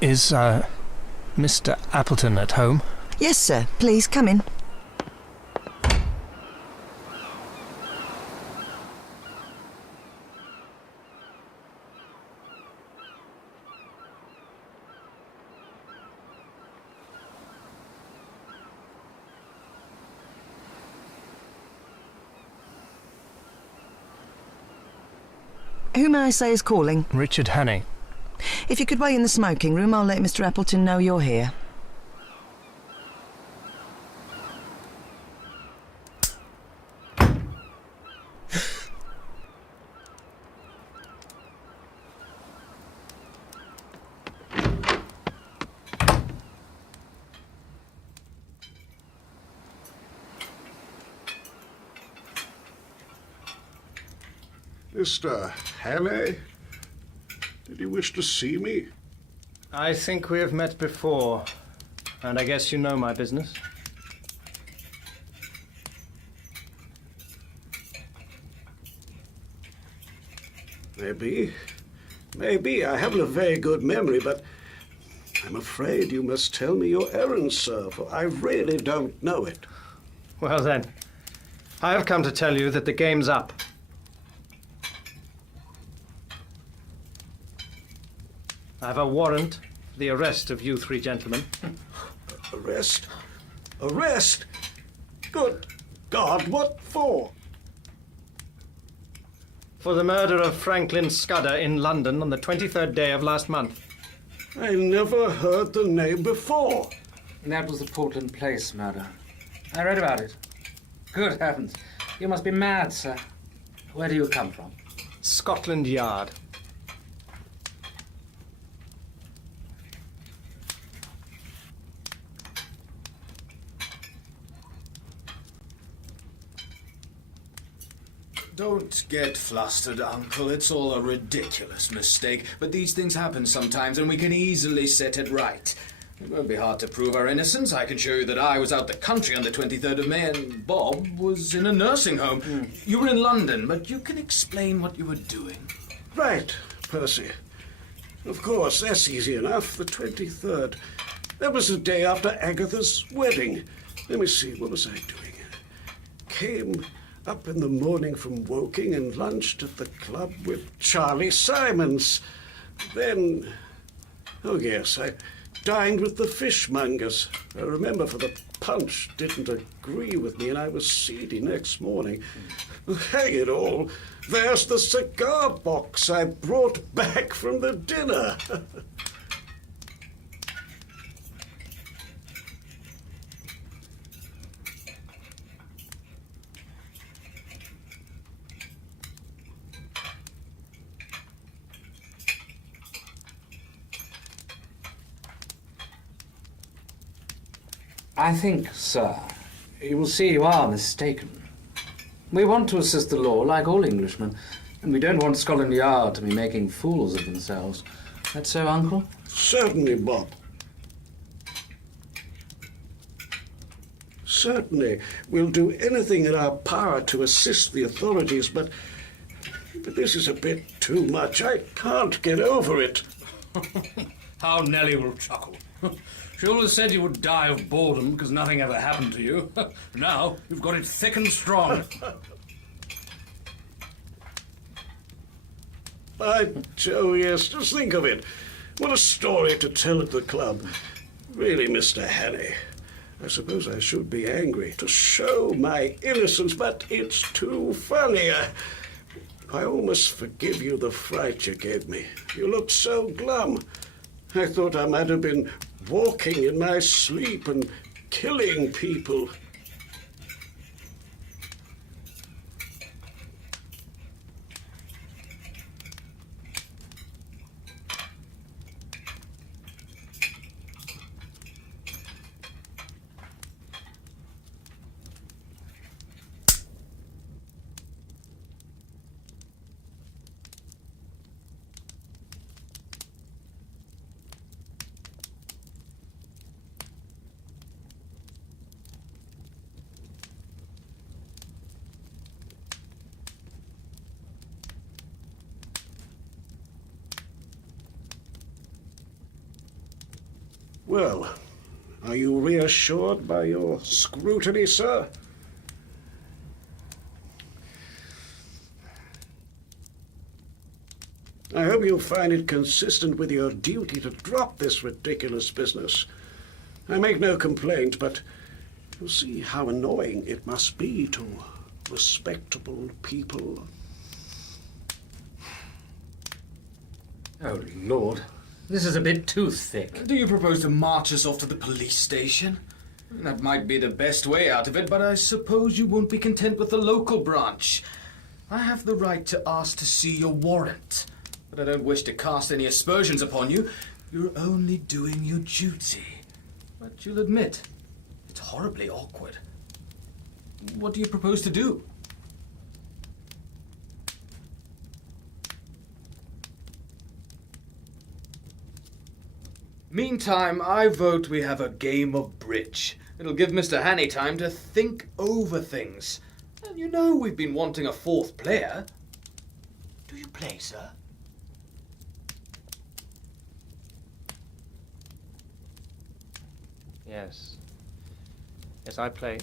Is, Mr. Appleton at home? Yes, sir. Please, come in. Who may I say is calling? Richard Hannay. If you could wait in the smoking room, I'll let Mr. Appleton know you're here. Mr. Hannay? Did you wish to see me? I think we have met before, and I guess you know my business. Maybe. Maybe. I haven't a very good memory, but I'm afraid you must tell me your errand, sir, for I really don't know it. Well then, I have come to tell you that the game's up. I have a warrant for the arrest of you three gentlemen. Arrest? Arrest? Good God, what for? For the murder of Franklin Scudder in London on the 23rd day of last month. I never heard the name before. That was the Portland Place murder. I read about it. Good heavens. You must be mad, sir. Where do you come from? Scotland Yard. Don't get flustered, Uncle. It's all a ridiculous mistake. But these things happen sometimes, and we can easily set it right. It won't be hard to prove our innocence. I can show you that I was out the country on the 23rd of May, and Bob was in a nursing home. You were in London, but you can explain what you were doing. Right, Percy. Of course, that's easy enough. The 23rd. That was the day after Agatha's wedding. Let me see, what was I doing? Came up in the morning from Woking and lunched at the club with Charlie Simons. Then, oh yes, I dined with the fishmongers. I remember, for the punch didn't agree with me and I was seedy next morning. Hang it all, there's the cigar box I brought back from the dinner. I think, sir, you will see you are mistaken. We want to assist the law like all Englishmen, and we don't want Scotland Yard to be making fools of themselves. That so, Uncle? Certainly, Bob. Certainly. We'll do anything in our power to assist the authorities, but this is a bit too much. I can't get over it. How Nellie will chuckle. She always said you would die of boredom because nothing ever happened to you. Now you've got it thick and strong. By Jove, yes, just think of it. What a story to tell at the club. Really, Mr. Hannay, I suppose I should be angry to show my innocence, but it's too funny. I almost forgive you the fright you gave me. You looked so glum. I thought I might have been walking in my sleep and killing people. Well, are you reassured by your scrutiny, sir? I hope you'll find it consistent with your duty to drop this ridiculous business. I make no complaint, but you'll see how annoying it must be to respectable people. Oh, Lord. This is a bit too thick. Do you propose to march us off to the police station? That might be the best way out of it, but I suppose you won't be content with the local branch. I have the right to ask to see your warrant, but I don't wish to cast any aspersions upon you. You're only doing your duty. But you'll admit, it's horribly awkward. What do you propose to do? Meantime, I vote we have a game of bridge. It'll give Mr. Hanny time to think over things. And you know we've been wanting a fourth player. Do you play, sir? Yes. Yes, I play.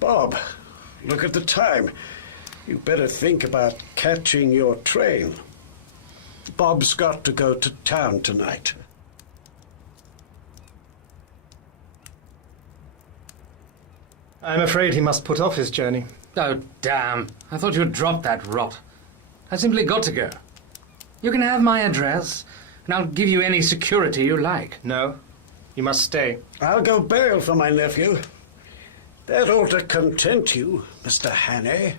Bob, look at the time. You better think about catching your train. Bob's got to go to town tonight. I'm afraid he must put off his journey. Oh, damn. I thought you'd dropped that rot. I simply got to go. You can have my address, and I'll give you any security you like. No, you must stay. I'll go bail for my nephew. That ought to content you, Mr. Hanny.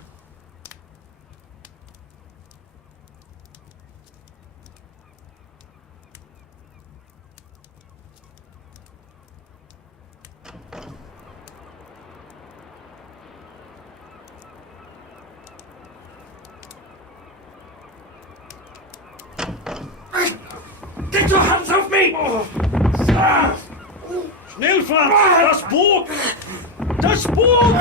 your hands off me! Schnell, Franz! Das Boot! Das Boot!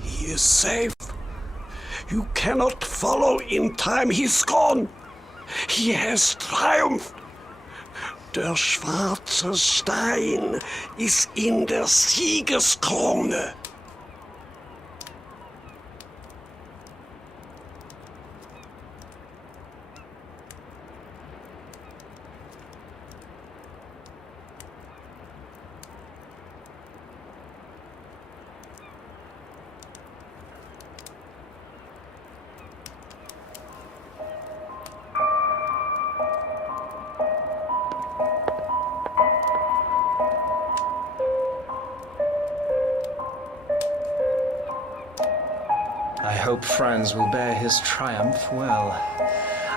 He is safe. You cannot follow in time. He's gone. He has triumphed. Der schwarze Stein ist in der Siegeskrone. I hope Franz will bear his triumph well.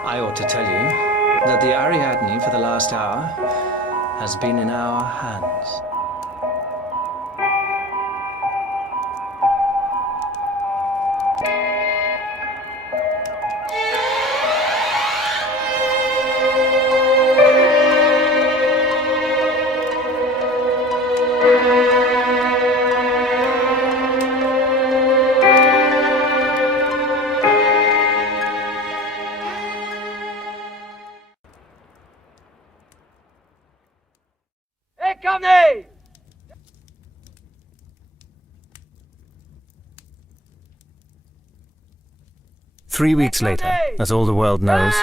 I ought to tell you that the Ariadne for the last hour has been in our hands. Incarné! 3 weeks later, as all the world knows,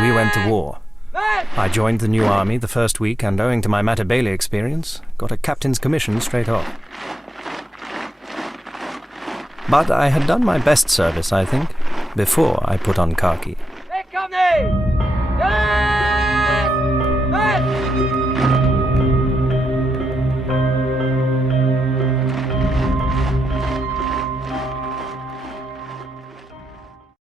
we went to war. I joined the new army the first week and, owing to my Matabele experience, got a captain's commission straight off. But I had done my best service, I think, before I put on khaki. Incarné! Yes! Yes!